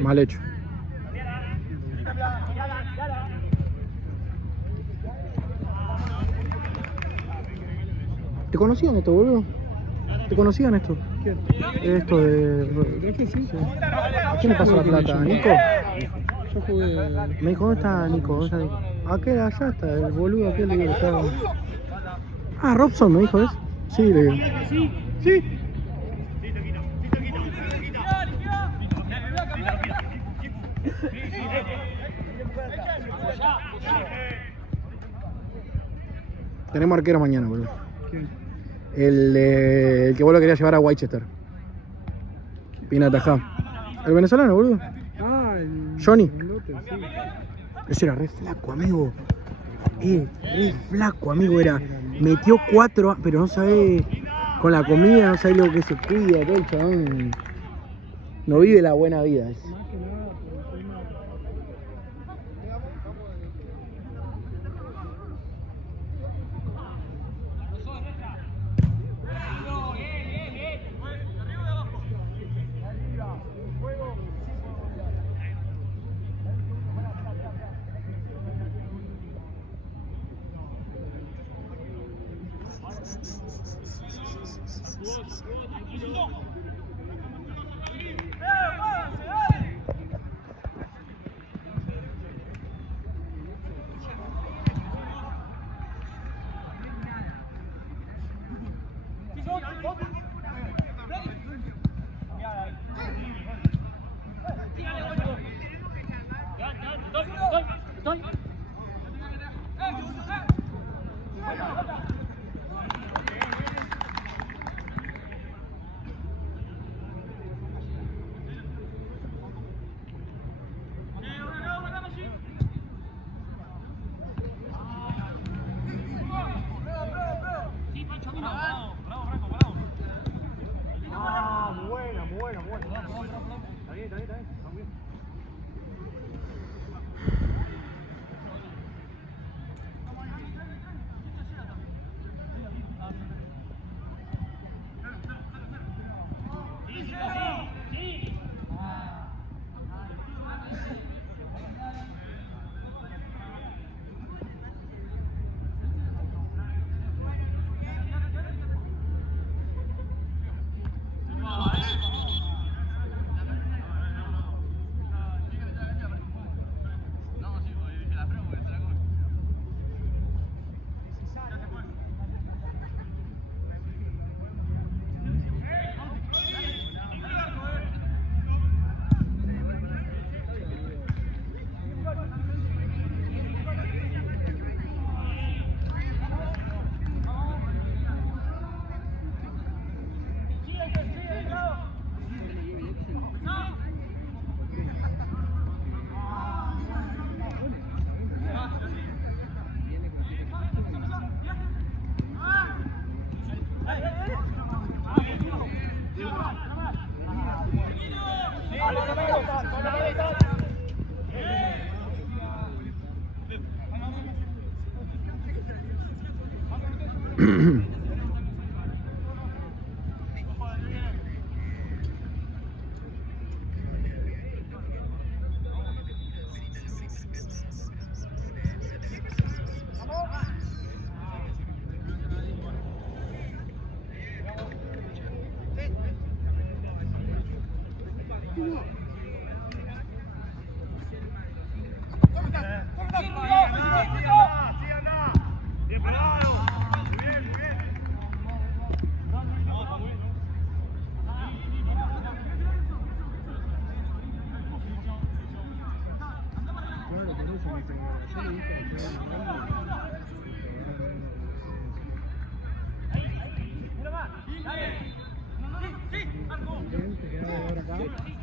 Mal hecho. ¿Te conocían esto, boludo? ¿Te conocían esto? ¿Quién? Esto de... Sí. ¿Quién le pasó la plata? ¿Nico? Yo jugué. Me dijo, ¿dónde está Nico? ¿Dónde está Nico? Aquel, allá está, el boludo aquel le digo, está... Ah, Robson me dijo, ¿es? Sí, le digo. Sí. Tenemos arquero mañana, boludo. ¿Quién? El que vos lo querías llevar a Whitechester. Pina Tajá. El venezolano, boludo. Ah, el. Johnny. El lote, sí. Ese era re flaco, amigo. Re flaco, amigo, era. Metió 4, pero no sabe. Con la comida, no sabe lo que se cuida, todo el chabón. No vive la buena vida. Más que nada por el tema.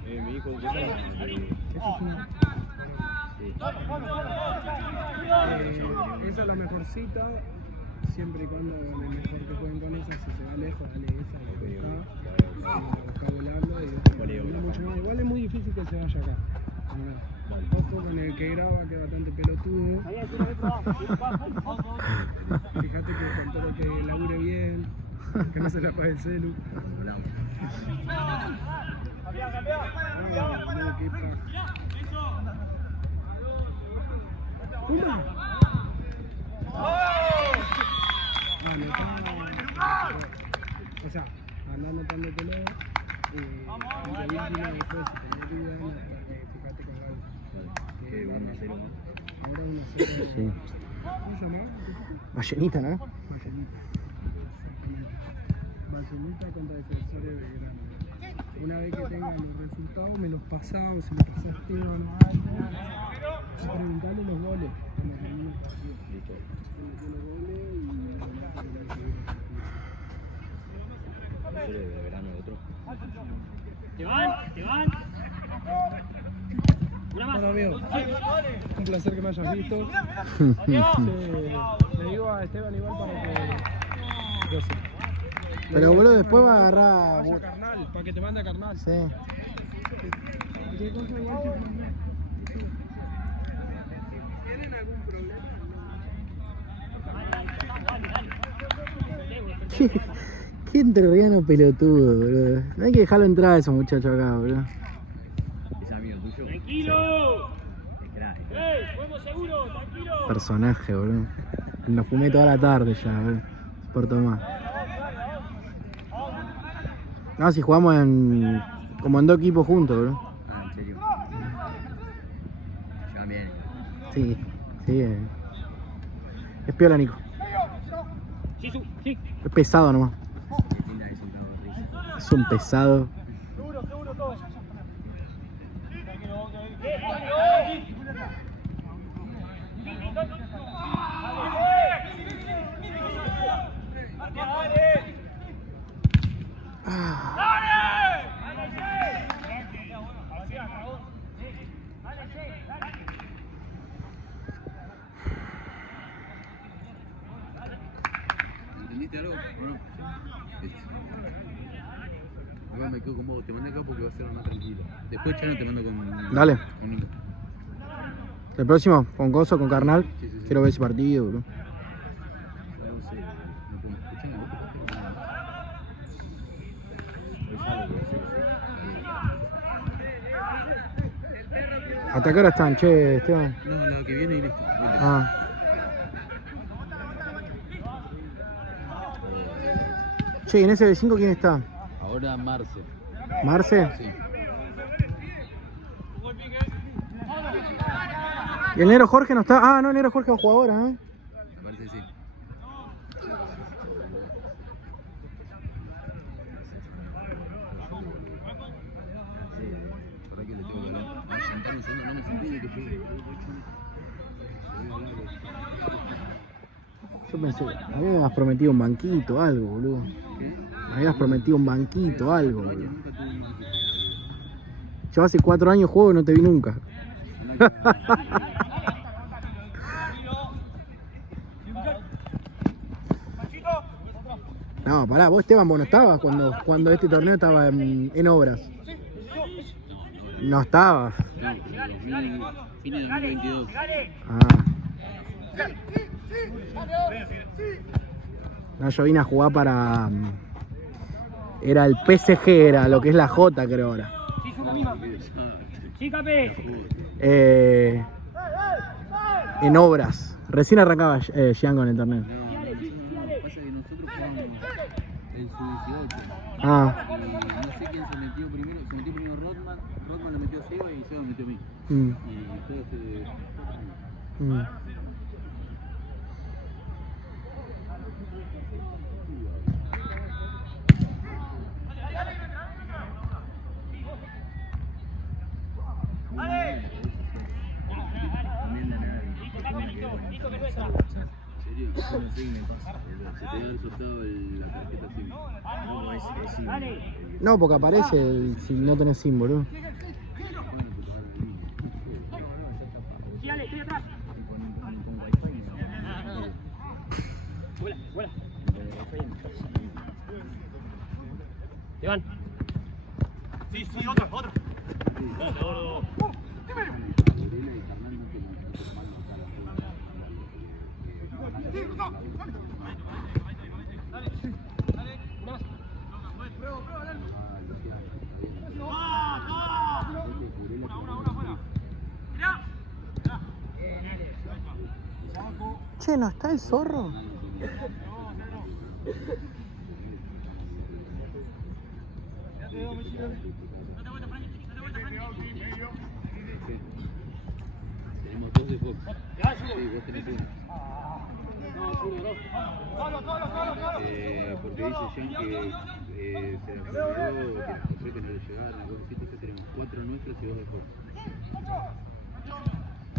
Mi hijo esa es la mejorcita siempre y cuando lo mejor que pueden con esa, si se va lejos, dale esa y busca volando y no mucho más. Igual es muy difícil que se vaya acá. Ojo con el que graba, que es bastante pelotudo. Fíjate que espero que labure bien, que no se le apague el celu. O sea, anda anotándotelo y después si tenés dudas, fíjate con Gaby. Que van a hacer ahora una serie. Sí. ¿Cómo se llama? Ballenita, ¿no? Ballenita. Ballenita contra Defensores de Belgrano. Una vez que tengan los resultados, me los pasamos, si me pasaste o no. Preguntarle los goles. Listo. Los goles y de verano de otro. Te van. Una más. Bueno, amigo, un placer que me hayas visto. Le digo a Esteban igual para que... Yo sé. Pero boludo, después va a agarrar. Vaya a Carnal, para que te mande a Carnal. Sí. ¿Qué cosa ¿Tienen algún problema? Qué entrerriano pelotudo, boludo. No hay que dejarlo entrar a esos muchachos acá, boludo. ¿Es amigo tuyo? ¡Tranquilo! Es crack. ¡Fuimos seguros! ¡Tranquilo! Personaje, boludo. Lo fumé toda la tarde ya, boludo. Por tomar. No, si jugamos como en dos equipos juntos, boludo. Ah, ¿en serio? Llevan bien. Sí, sí. Es piola, Nico. Sí. Es pesado nomás. Qué pinta que es un cago de risa. Es un pesado. Seguro todos. ¿Entendiste algo o no? Igual me quedo con vos, te mandé acá porque va a ser más tranquilo. Después Chano te mando con... Dale. Con Nico. El próximo, con Coso, con Carnal. Sí. Quiero ver ese partido, boludo. No sé, no puedo escuchar, vos te es algo que hacer, ¿Hasta qué hora están, che, Esteban? No, la que viene y listo. Ah. Che, ¿y en ese B5 quién está? Ahora Marce. ¿Marce? Sí. ¿Y el negro Jorge no está? Ah, no, el negro Jorge va a jugar ahora, ¿eh? Me parece que sí. ¿Para qué le tengo que hablar? Vamos a sentar un segundo, no me sentí de que llegue. Yo pensé, me habías prometido un banquito, algo, boludo. ¿Qué? Me habías prometido un banquito, algo, Vaya, boludo. nunca tuve un banquito. Yo hace 4 años juego y no te vi nunca. No, pará, vos Esteban, vos no estabas cuando este torneo estaba en obras. No estabas. No, fin de 2022. Ah. No, yo vine a jugar para... Era el PSG, era lo que es la J, creo ahora. Sí, Cape. En obras. Recién arrancaba Jean con el torneo. No, pasa que nosotros jugamos el sub-18. Ah. Y no sé quién se metió primero. Se metió primero Rodman. Rodman lo metió a Seba y Seba me metió a mí. Mm. Y todo se... Mm. También la nada. ¿En serio? No sé, me pasa. Se te va a haber soltado la tarjeta SIM. No, es SIM. No, porque aparece si no tenés símbolo. Sí, dale, estoy atrás. Con wifi. Buena. Te van. Morena y Fernando que nos manda acá Che, ¿no está el zorro? Tenemos 2 de Fox. Sí, vos tenés uno. Porque dice Jean que se la compró, que las compró que no le llegaron. Entonces tenemos 4 nuestros y 2 de Fox.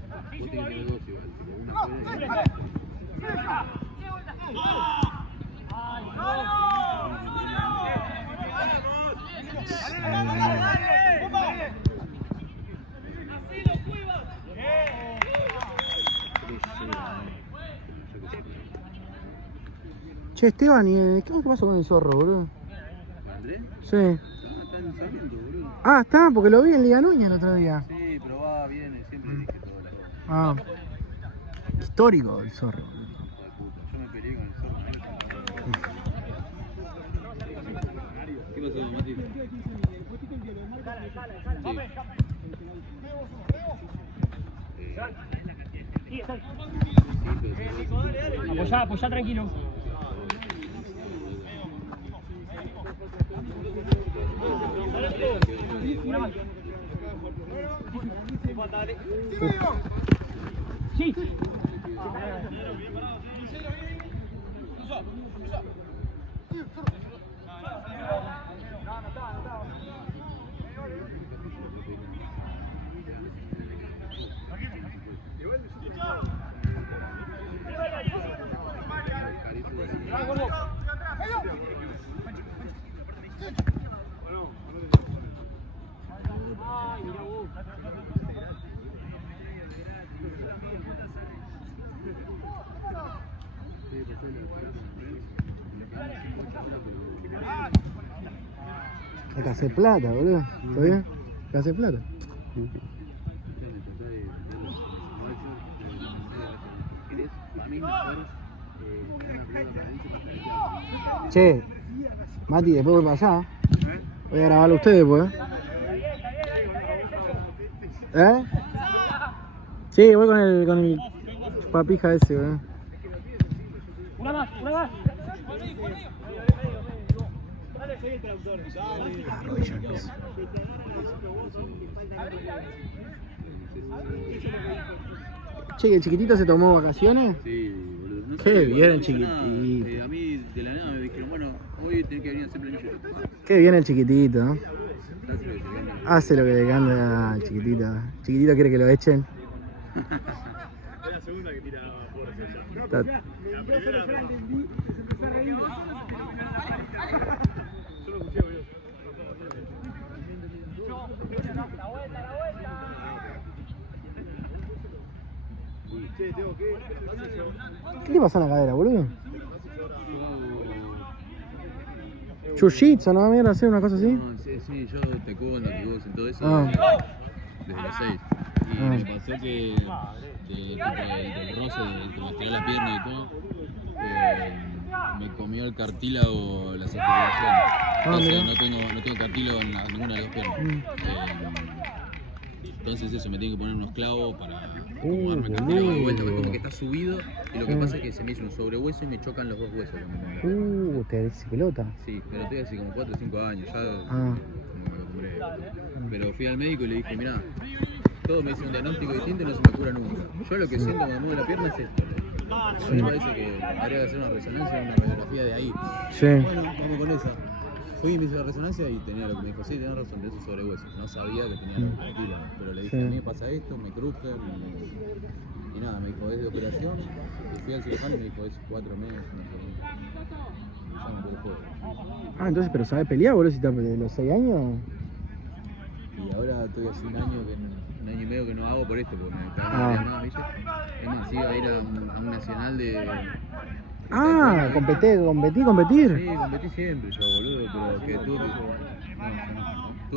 Vos tenés que tener 2 igual, tipo una fuera y otra. Che, Esteban, ¿y qué pasó con el zorro, boludo? ¿Andrés? Sí. Está en ensayando, boludo. Ah, está, porque lo vi en Liga Núñez el otro día. Sí, pero va, viene, siempre dije todas las cosas. Ah. Histórico el zorro. Hijo de puta, yo me peleé con el zorro. ¿Qué pasó, Mati? Sí, está. Sí, Apoyá, apoyá tranquilo. Una más. Sí. Hay que hacer plata, boludo. ¿Está bien? Hay que hacer plata. Che, Mati, después voy para allá. Voy a grabarlo a ustedes, pues. ¿Eh? Sí, voy con el papija ese, weón. Una más, una más. Ah, rodilla al piso. Che, ¿y el chiquitito se tomó vacaciones? Sí, boludo. No Qué sé, bien, boludo, no pasó chiquitito. nada. A mí de la nada me dijeron, bueno, hoy tenés que venir a hacer planilla. Qué bien el chiquitito, ¿no? Hace lo que le canta al chiquitito. El chiquitito quiere que lo echen. Es la segunda que tira fuerza. Está- La primera no. Yo lo escuché, boludo. Che, tengo que... ¿Qué le pasa en la cadera, boludo? Jiu-jitsu, ¿no? Mierda, hacer una cosa así. No, sí, yo taekwondo, kickboxing, todo eso Ah. desde los 6. Y Ah. me pasó que el roce, entre me estiré la pierna y todo, me comió el cartílago las articulaciones. Entonces mirá. no tengo cartílago en ninguna de las dos piernas. Entonces eso, me tengo que poner unos clavos para acomodarme el cartílago de vuelta, porque como que está subido y lo que pasa es que se me hizo un sobrehueso y me chocan los dos huesos. Te dice pelota. Sí, pero estoy hace como 4 o 5 años, ya Ah. no me acostumbré. Pero fui al médico y le dije, mirá, todo me dice un diagnóstico distinto y no se me cura nunca. Yo lo que siento cuando muevo la pierna es esto. A mí me parece que habría que hacer una resonancia, una radiografía de ahí. Sí. Bueno, vamos con esa. Fui y me hice la resonancia y tenía lo que me dijo, sí, tenés razón, de esos sobrehuesos. No sabía que tenía lo que cartílago, pero le dije, Sí. a mí me pasa esto, me cruje y nada, me dijo, es de operación. Y fui al cirujano y me dijo, es 4 meses, no sé. Y ya no puedo jugar. Ah, entonces, pero ¿sabe pelear, boludo? Si está de los 6 años. Y ahora estoy hace un año y medio que no hago por esto, porque me Ah. cagaron más, ¿viste? Es más, iba a ir a un nacional de Ah, competir. Sí, competí siempre yo, boludo, pero que tuve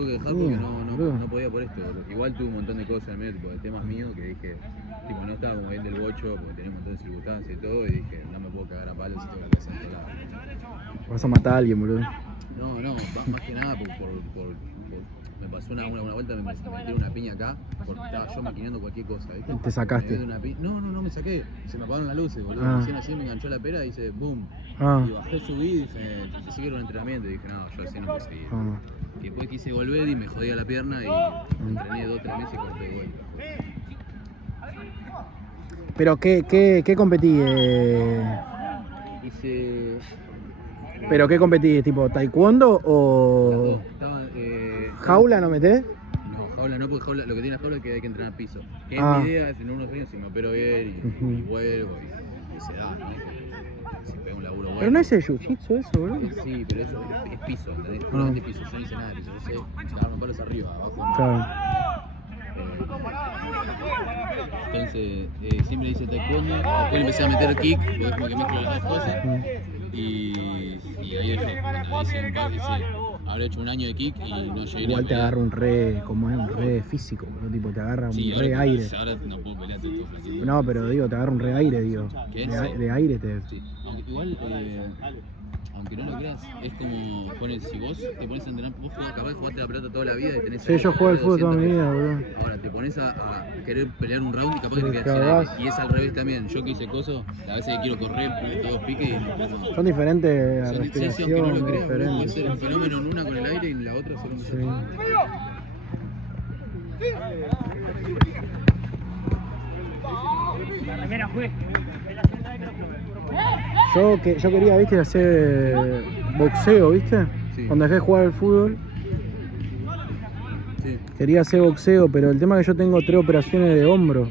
que dejar porque Mira, boludo. no podía por esto, boludo. Igual tuve un montón de cosas en el medio, tipo de temas míos que dije, tipo, no estaba como bien del bocho porque tenía un montón de circunstancias y todo, y dije, no me puedo cagar a palos si tengo que hacer todo lado. Vas a matar a alguien, boludo. No, más que nada me pasó una vuelta, me metí una piña acá, porque estaba yo maquinando cualquier cosa, ¿viste? Y te sacaste. Me dio una no me saqué, se me apagaron las luces, boludo, Ah. me hicieron así, me enganchó la pera y hice boom. Ah. Y bajé, subí y dije, pensé que era un entrenamiento, y dije, no, yo así no puedo seguir. Ah. Y después quise volver y me jodía la pierna y entrené 2 o 3 meses y corté de vuelta. Pero ¿qué competí? Hice... ¿Pero qué competí? ¿Tipo taekwondo o Estaba, jaula no metés? No, jaula no, porque jaula, lo que tiene la jaula es que hay que entrenar piso. Que es Ah. mi idea, es en unos años si me opero bien y Ujú. vuelvo y se da, ¿no? Si pego un laburo bueno. Pero no es el jiu-jitsu eso, boludo. Sí, pero eso es piso, ¿entendés? Puramente piso, yo no hice nada de piso, yo sé cagarme palos arriba, abajo. No. Claro. Entonces, siempre hice taekwondo, después empecé a meter kick, porque es como que mezclo las dos cosas. Y ahí dejé, cuando habré hecho un año de kick y no llegué Igual a te pelear. agarra un re, como es un re físico, boludo, tipo te agarra un Sí, re aire. ahora no puedo pelear todo flaquito. No, pero digo, te agarra un re aire, digo. ¿Qué? De aire te. Sí, igual, aunque no lo creas, es como, si vos te pones a entrenar, vos capaz de jugaste la pelota toda la vida y tenés... Sí, yo juego al fútbol toda mi vida, boludo. Ahora te pones a querer pelear un round y capaz que te Te quedas sin cagás. aire. Y es al revés también, yo que hice coso, a veces que quiero correr, todos piques y no. Son diferentes Sí, aunque no respiración, lo creas, puede diferentes. ser un fenómeno en una con el aire y en la otra solo Sí. La remera fue. Yo quería, viste, hacer boxeo, viste. Sí. Cuando dejé de jugar al fútbol, Sí. quería hacer boxeo, pero el tema es que yo tengo 3 operaciones de hombro.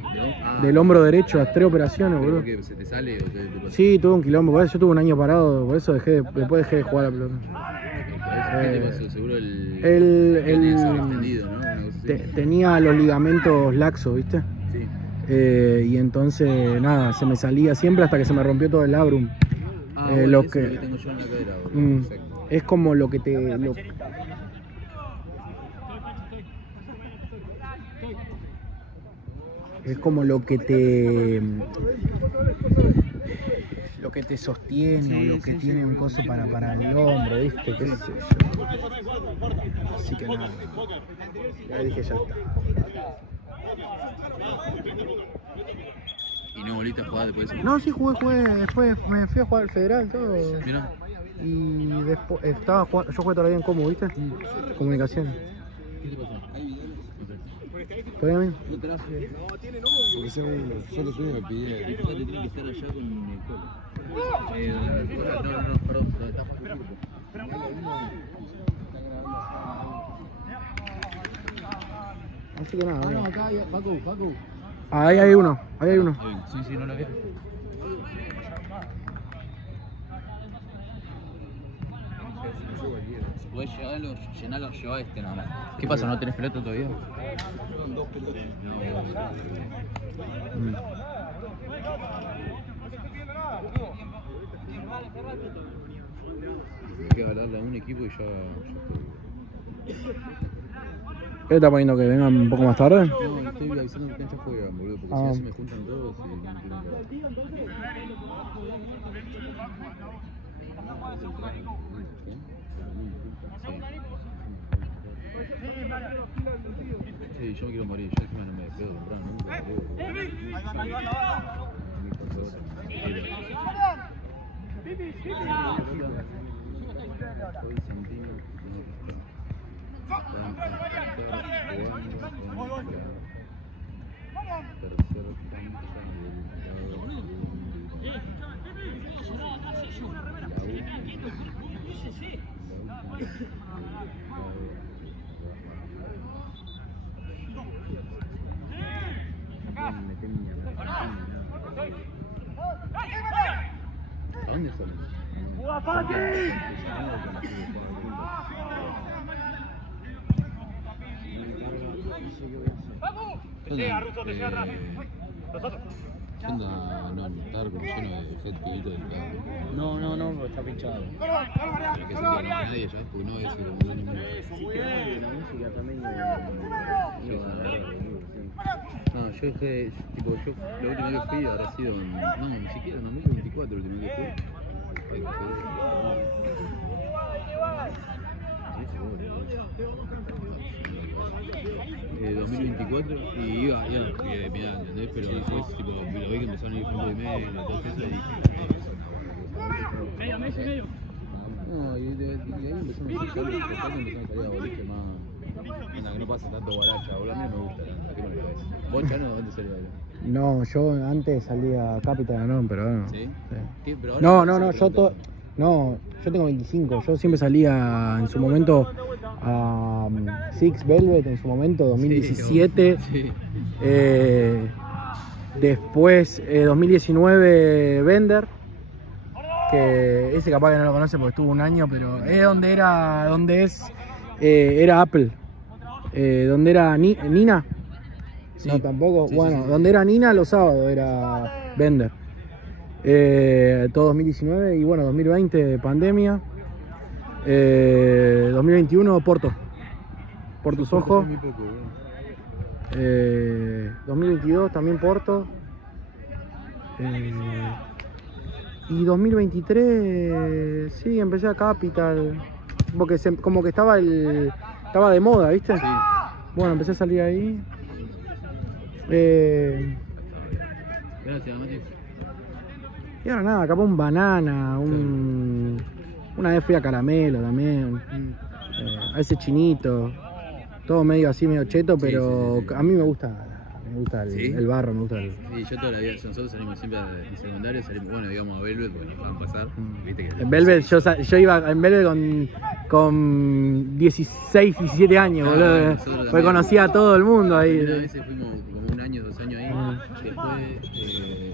Del hombro derecho, las 3 operaciones, ¿Pero boludo. qué? ¿Se te sale o qué te pasa? Sí, tuve un quilombo, por eso yo tuve un año parado, por eso después dejé de jugar a la pelota. ¿Qué te pasó? Seguro el extendido, ¿no? Una cosa así. Tenía los ligamentos laxos, viste. Sí. Y entonces, nada, se me salía siempre hasta que se me rompió todo el labrum. Bueno, lo eso que- es lo que tengo yo en la cadera, boludo. Perfecto. Es como lo que te... es como lo que te... lo que te sostiene o lo que tiene un coso para el hombro, ¿viste? ¿Qué sé yo? Así que nada. Ya dije, ya está. ¿Y no volviste a jugar después de eso? No, sí, jugué, después me fui a jugar al federal, todo. Mirá. Y después estaba jugando, yo jugué todavía en Comu, ¿viste? Comunicaciones. ¿Qué te pasó? ¿Todavía bien? No te las Porque yo los únicos me pidieron. Te tiene que estar allá con el colo. No, perdón, está Así que nada. bien. acá hay Facu. Ahí hay uno, ahí hay uno. Sí, no lo veo. Si podés llenarlo, lleva este nada más. ¿Qué pasa? ¿No tenés pelota todavía? Mm. Me queda darle a un equipo y ya estoy. ¿Qué está poniendo que vengan un poco más tarde? No, estoy avisando que cancha juegan, boludo, porque si Ah. no se me juntan todos y no quieren Sí, yo me quiero morir, yo encima no me despedo temprano, nunca me ¿A dónde son? ¿Qué onda? No, estar como lleno de gente pibito del carro. No, porque está pinchado. Pero que se no nadie, ¿sabes? Porque no es como un... La música también No, yo dejé, tipo, yo la última vez que fui habrá sido en, no, ni siquiera en 2024 la última vez que fui. Ay, qué 2024 y iba, mirá, ¿entendés? Pero después, tipo, lo vi que empezaron a ir fondo y medio, todo eso, y dije, Medio. no, y de ahí empezamos a escuchar, empezaron a salir a boliche más, anda, que no pasa tanto guaracha, boludo, a mí no me gusta, ¿qué me lo ves? ¿Vos, Chano, dónde salía ahí? No, yo antes salía a Capital, no, pero no. ¿Sí? Sí. ¿Qué? Pero ahora No, yo tengo 25, yo siempre salía en su momento a Six Velvet, en su momento, 2017. Sí. Después, 2019, Bender, que ese capaz que no lo conoce porque estuvo un año, pero es era Apple, donde era Nina. Sí. No, tampoco. Sí, bueno, sí, sí. donde era Nina los sábados era Bender. Todo 2019 y bueno, 2020 pandemia. 2021 Porto Sojo. Muy poco, boludo. 2022 también Porto. Y 2023 sí, empecé a Capital. Porque como que estaba de moda, ¿viste? Sí. Bueno, empecé a salir ahí. Gracias, Mati. Y ahora nada, capaz un banana, una vez fui a Caramelo también, a ese chinito, todo medio así, medio cheto, pero sí, sí. a mí me gusta ¿Sí? el barro, me gusta el... Sí, yo toda la vida, nosotros salimos siempre en secundario, salimos, bueno, digamos a Velvet, porque nos van a pasar, viste que... En Velvet, yo iba en Velvet con 16, 17 años, Ah, boludo, nosotros porque también. conocía a todo el mundo Una ahí. vez fuimos como un año, 2 años ahí, después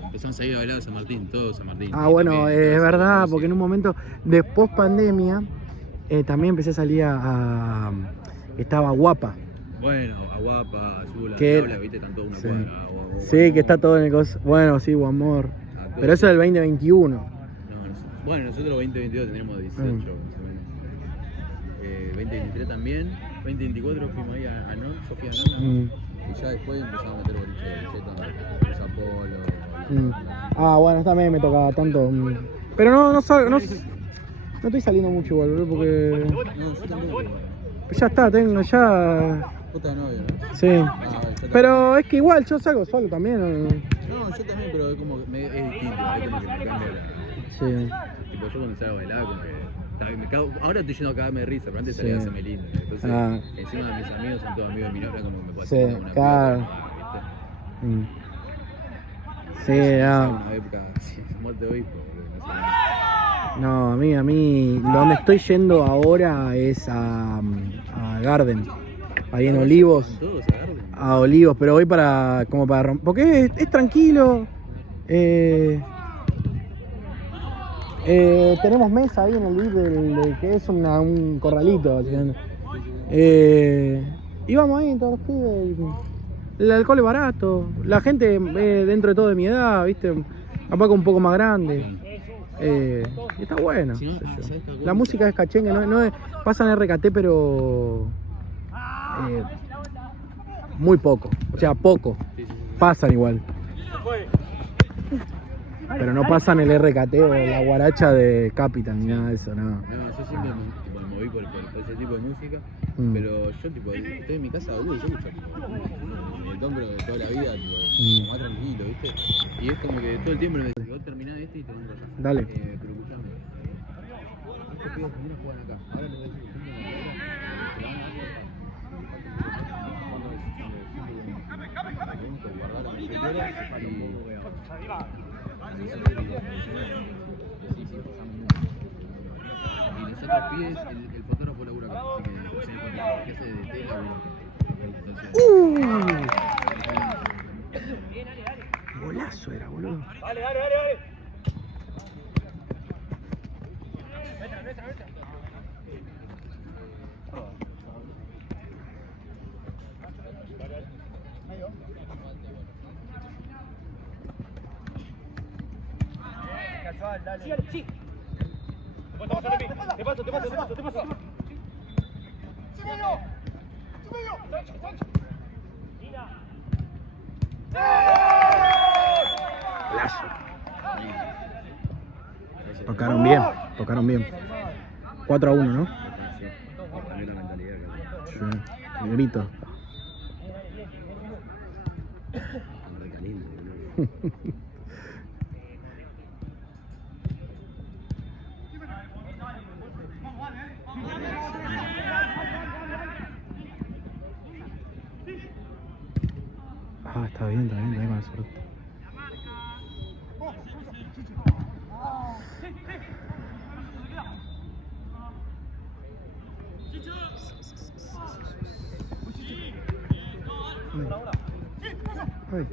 empezamos a ir a bailar a San Martín, todo San Martín. Ah, y bueno, también, es toda esa verdad, música. porque en un momento, después pandemia, también empecé a salir estaba Guapa. Bueno, Aguapa, Azul, Que- Bla, viste, tanto una sí. cuadra. Sí, que está todo en el coso. Bueno, sí, One More. Pero eso es del 2021. Bueno, nosotros 2022 tendremos 18, más o menos. 2023 también. 2024 fuimos ahí a Non, Sofía Nona. Y ya después empezamos a meter boliche, Cruz Apolo. Ah, bueno, esta también me tocaba tanto. Pero no estoy saliendo mucho igual, boludo, porque No, yo tampoco. ya está, tengo ya. Vos estás novio, ¿no? Sí. Ah, yo también. Pero es que igual yo salgo solo también. No, yo también, pero es como que es distinto, es como que me cambia la... Sí. Tipo, yo cuando salgo a bailar, como que... Me cago, ahora estoy yendo a cagarme de risa, pero antes Sí. salía a hacerme lindo. Entonces, Ah. encima mis amigos son todos amigos de mi novia, como me puedo Sí, hacer una claro. época, Mm. Sí, ¿viste? no. Una época, sí, muerte de hijo, boludo, no sé. No, a mí, donde estoy yendo ahora es a Garden, ahí en Olivos, Todos agarran. a Olivos, pero voy como para romper, porque es tranquilo, tenemos mesa ahí en el VIP, que es un corralito, y vamos ahí todos los pibes, el alcohol es barato, la gente dentro de todo de mi edad, viste, capaz que un poco más grande. Y está bueno. Si no, qué sé yo. ¿sabes qué? La música es cachengue, no es, pasan RKT, pero muy poco, o sea, poco. Sí, sí, sí. Pasan igual. Pero no pasan el RKT o la guaracha de Capital ni nada de eso, no. No, yo siempre me moví por ese tipo de música, pero yo tipo, estoy en mi casa, boludo, yo escucho tipo, el tombro de toda la vida, tipo, más tranquilo, ¿viste? Y es como que todo el tiempo me decís, vos terminás este y te vas a casa. Dale. Pero escuchame, estos pibes también juegan acá, ahora les voy a decir que junten la guardar la billetera y nosotros pides el fotógrafo labura acá, así que hace de tela, Golazo era, boludo. Dale. Sí, dale, sí. Te paso. Golazo. Tocaron bien. 4-1, ¿no? Cambió la mentalidad, Sí. El grito. recaliente, boludo. Ah, está bien con el sorteo. Ay.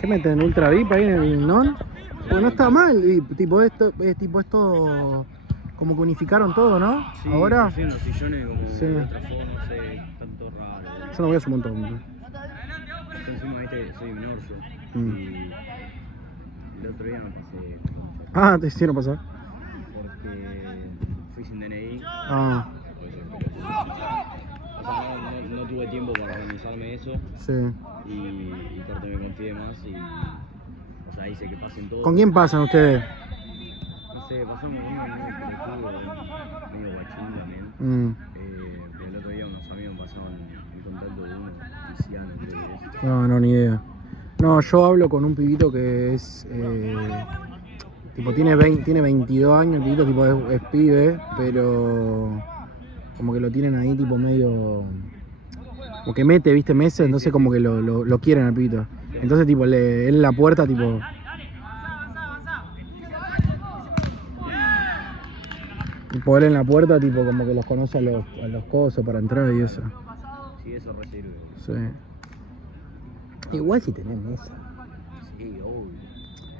¿Qué meten? ¿Ultra VIP ahí en el non? Pues no está mal, y tipo esto, como que unificaron todo, ¿no? Sí, ahora. Sí, los sillones como Sí. de otra forma, no sé, tanto raro. Yo no voy a hace un montón. Yo encima soy menor yo. Mm. Y el otro día no pasé Ah, te hicieron pasar. porque fui sin DNI. Ah, Pues, o sea, no tuve tiempo para organizarme eso sí. y corte me confié más y o sea, hice que pasen todos. ¿Con quién pasan ustedes? No sé, pasamos con uno medio pelotudo, medio guachín también. Pero el otro día unos amigos pasaban el contacto de uno, Luciano, creo que es. No, ni idea. No, yo hablo con un pibito que es. Tipo, tiene 22 años, el pibito tipo es pibe, pero. Como que lo tienen ahí, tipo medio. Como que mete, viste, meses, entonces como que lo quieren al pibito. Entonces, tipo, él en la puerta, tipo. Tipo, él en la puerta, tipo, como que los conoce a los cosos para entrar y eso. Sí, eso resirve. Sí. Igual si tenés mesa. Sí, obvio.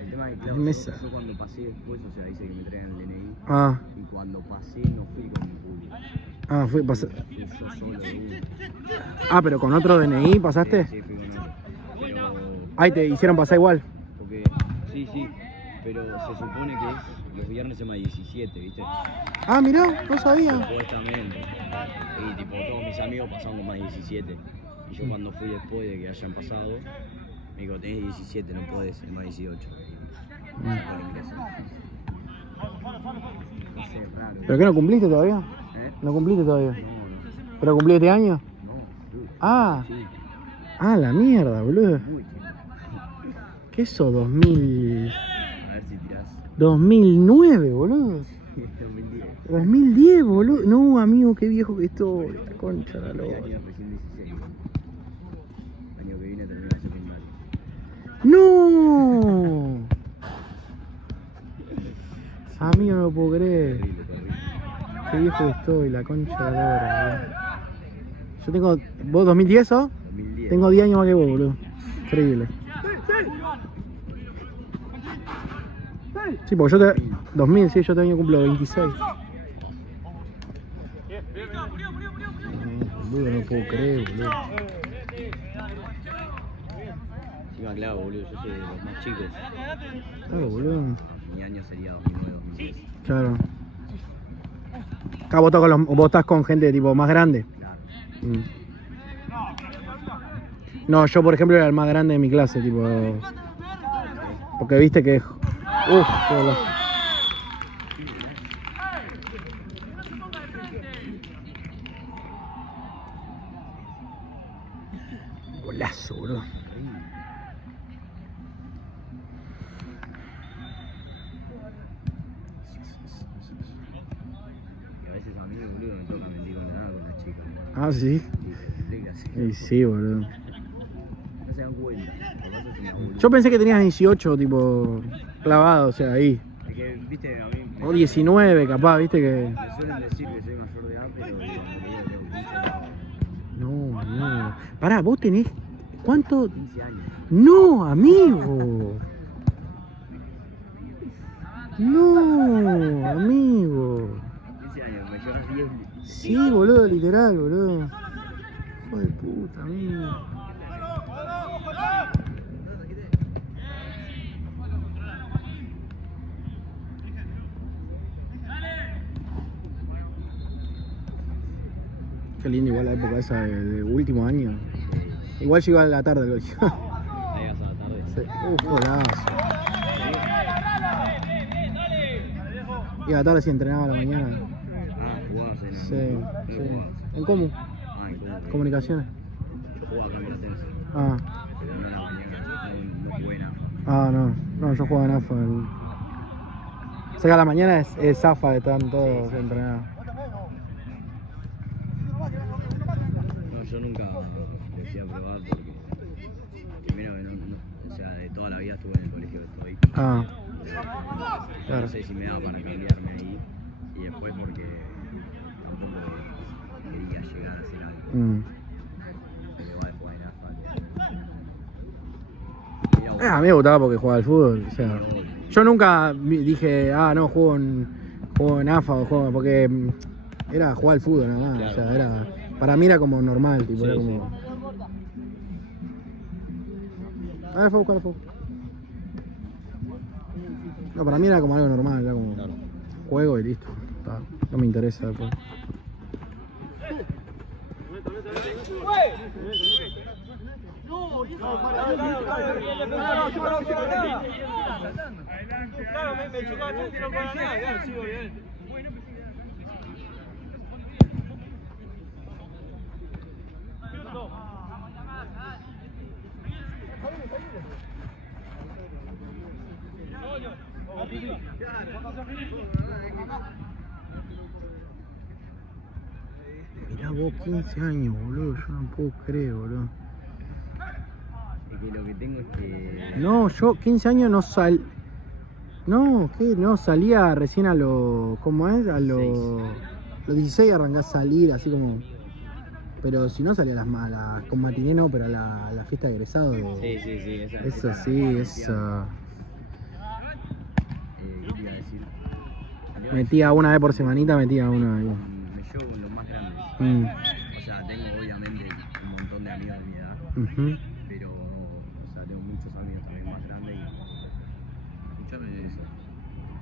El tema es que claro, Mesa. yo cuando pasé después, o sea, hice que me traigan el DNI. Ah, Y cuando pasé no fui con mi público. fui pasar. Fui yo solo de uno. Ah, pero con otro DNI pasaste. Sí, fui con uno. Pero. Ahí te hicieron pasar igual. Porque. Sí. Pero se supone que es los viernes es más 17, ¿viste? Ah, mirá, no sabía. Supuestamente. Y tipo, todos mis amigos pasaron con más 17. Y yo cuando fui después de que hayan pasado, me dijo, tenés 17, no podés, el más 18. Y no ingreso. No sé, raro. ¿Pero qué no cumpliste todavía? ¿Eh? ¿No cumpliste todavía? No. ¿Pero cumplí este año? No, dude. Ah, Sí, la mierda, boludo. muy chico. ¿Qué es eso? 2000... A ver si tirás. 2009, boludo. 2010. 2010, boludo. No, amigo, qué viejo que estoy. La concha de la lora. Año recién 16. Año que viene termino secundario. ¡No! Amigo, no lo puedo creer. Terrible, terrible. Qué viejo que estoy, la concha de la lora, boludo. Yo tengo... ¿Vos 2010 o? 2010. Tengo 10 años más que vos, boludo. Increíble. Sí, porque yo te... 2000, sí, yo este año cumplo 26. No, boludo, no puedo creer, boludo. Encima, claro, boludo, yo soy de los más chicos. Claro, boludo. Mi año sería 2009, 2010. Claro. Acá vos estás con gente tipo más grande. Claro. Mm. No, yo por ejemplo era el más grande de mi clase, tipo. Porque viste que. Todo lo... Golazo, bro. Y a veces a mí, boludo, me toca mentir con nada con las chicas. Ah, sí. Y se complica así. Y sí, boludo. No se dan cuenta. Lo que pasa es que la boluda- Yo pensé que tenías 18, tipo, clavado, o sea, ahí. Es que, viste, a mí O 19, capaz, viste que. me suelen decir que soy mayor de edad, pero cuando digo tengo 15 años. No, amigo. Pará, vos tenés. ¿Cuánto? 15 años. No, amigo. No, amigo. 15 años, me llevas 10. Sí, boludo, literal, boludo. Hijo de puta, amigo. Qué lindo igual la época esa de último año. Igual llegó a la tarde el colegio. Llegas a la tarde. Sí. Golazo. Y a la tarde sí entrenaba a la mañana. Ah, jugabas en el. Sí, ¿Dónde sí. jugabas? ¿En cómo? Ah, en cómo. Comunicaciones. Yo jugaba acá en Platense, Ah, pero no en la mañana, no jugué nada. no, yo jugaba en AFA. O sea que a la mañana es AFA de están todos entrenados. No, yo nunca decía probar porque primero que o sea, de toda la vida estuve en el colegio que estoy. Ah, claro. No sé si me daba para cambiarme ahí y después porque tampoco quería llegar a hacer algo. Pero igual jugar en asfalto. A mí me gustaba porque jugaba al fútbol. O sea, yo nunca dije, no, juego en AFA o juego, porque era jugar al fútbol nada más. Claro. O sea, para mí era como normal, tipo, Sí, era como. A ver, fue a buscar el fútbol. No, para mí era como algo normal, era como Claro. juego y listo. No me interesa después. Mirá vos, 15 años, boludo, yo no puedo creer, boludo. Es que lo que tengo es que. No, yo 15 años no No, ¿qué? No, salía recién a los... ¿Cómo es? A los 16 arrancás a salir, así como... Pero si no salía a las malas, con matiné no, pero a la fiesta de egresado. Sí, esa. Eso esa- sí, esa- eso. ¿Qué te iba a decir? Metía una vez por semanita, metía una ahí. Me llevo con los más grandes. O sea, tengo obviamente un montón de amigos de mi edad, Ujú. pero o sea, tengo muchos amigos también más grandes y Escuchame eso.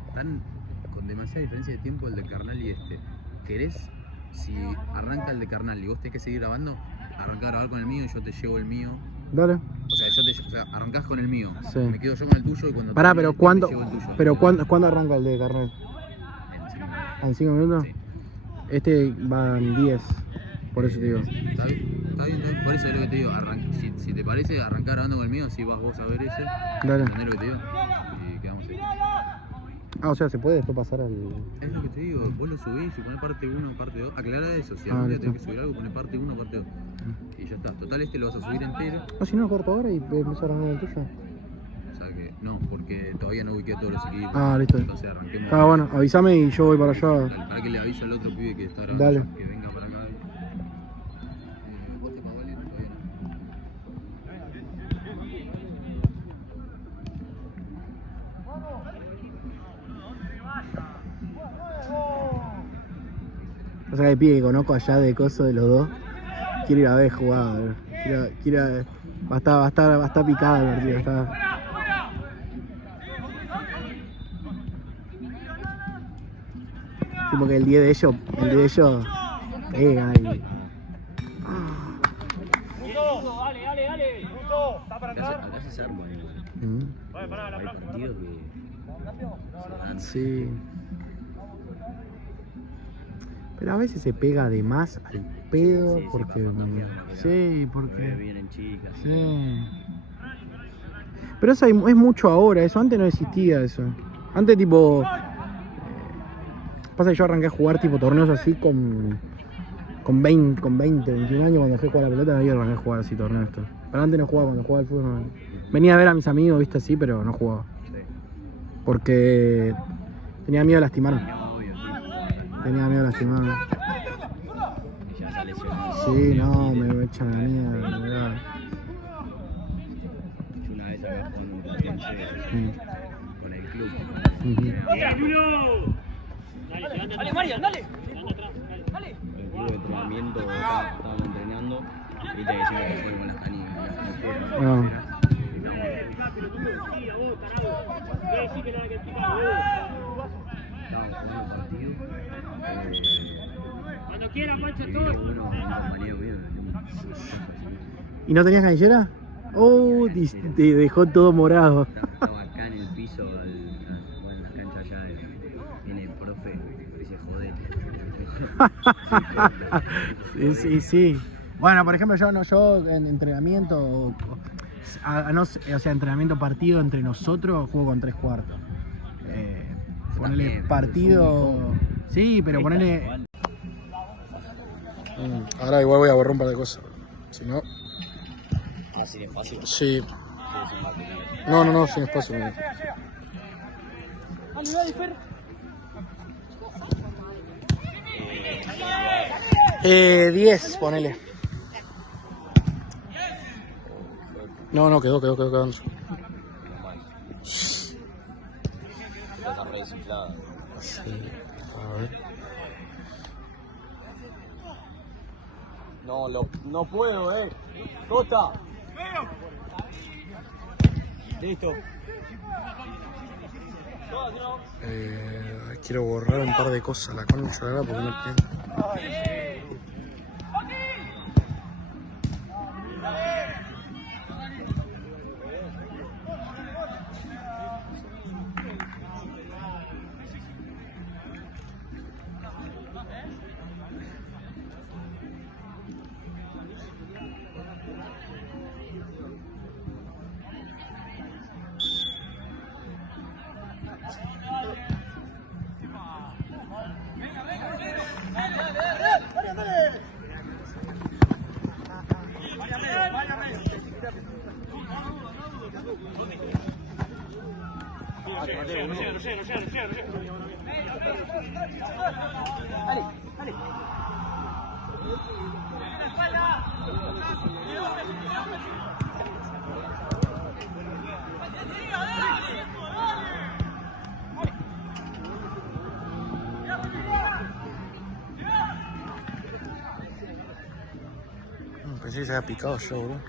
Están con demasiada diferencia de tiempo el de Carnal y este. ¿Querés, si arranca el de Carnal y vos tenés que seguir grabando, arrancá a grabar con el mío y yo te llevo el mío? Dale. O sea, arrancás con el mío, Sí. me quedo yo con el tuyo y cuando Pará, termine pero este, te llevo el tuyo. ¿cuándo arranca el de carnet? En 5 minutos. ¿En 5 minutos? Sí. Este va en 10, por eso te digo. Está bien, por eso es lo que te digo. Si te parece, arrancar grabando con el mío, si vas vos a ver ese, Dale. ¿entendés lo que te digo? Y quedamos ahí. O sea, se puede después pasar al... Es lo que te digo, vos lo subís y ponés parte 1, parte 2. Aclará eso, si Ah, algún día listo. tenés que subir algo, ponés parte 1, parte 2. Y ya está. Total, este lo vas a subir entero. No, si no, corto ahora y empiezo a arrancar el tuyo. O sea que No, porque todavía no ubiqué a todos los equipos. Ah, listo. Entonces arranquemos. Ah, bueno, avísame y yo voy para allá. Dale, para que le aviso al otro pibe que está grabando. Dale. Ya, que venga para acá. ¿Vos te pagás, todavía O sea, el pibe que conozco allá de coso de los dos, quiero ir a ver jugar. Quiero ir a ver. Va a estar picado el partido. Tipo que el 10 de ellos pega y... Dale. Ruso, está para atrás. Acá se arma, Mm, hay partidos que se dan. sí. Pero a veces se pega de más al pedo Sí, porque... para cambiar, Sí, Porque porque... vienen chicas. Sí. Pero eso es mucho ahora, eso antes no existía eso. Antes tipo... Pasa que yo arranqué a jugar tipo torneos así con 20, 21 años cuando dejé de jugar a la pelota, ahí arranqué a jugar así torneos esto. Pero antes no jugaba, cuando jugaba al fútbol no. Venía a ver a mis amigos, viste así, pero no jugaba. Porque tenía miedo de lastimarme. Obvio, Tenía miedo de lastimarme. sí. Ya está lesionado. Sí, no, me echan la mierda, de verdad. Yo una vez acá jugando un partido con el club. Ujú. Dale, Marian, dale. El club de entrenamiento, estábamos entrenando. Viste que siempre te ponen con las canillas. Ah. Cuando quiera, Pancho, Y todo. bueno, un marido bien. ¿Y no tenías canillera? Oh, te dejó todo morado. Estaba acá en el piso, bueno, en la cancha allá, viene el profe, dice jodete. Sí. Bueno, por ejemplo, yo en entrenamiento, o sea, entrenamiento partido entre nosotros, juego con 3/4. Ponele También, partido... Sí, pero ponele... Ahora igual voy a borrar un par de cosas. Si no... Así de fácil. Sí. Sí, es un marketing. No, sin espacio. No. Dale, Fer. 10, ponele. No, quedó. Está re desinflada. Sí, a ver. No puedo, Costa. Listo. Quiero borrar un par de cosas, la concha, ¿verdad? Porque no tengo. Pensé que se había picado yo, bro.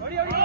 Ahorita.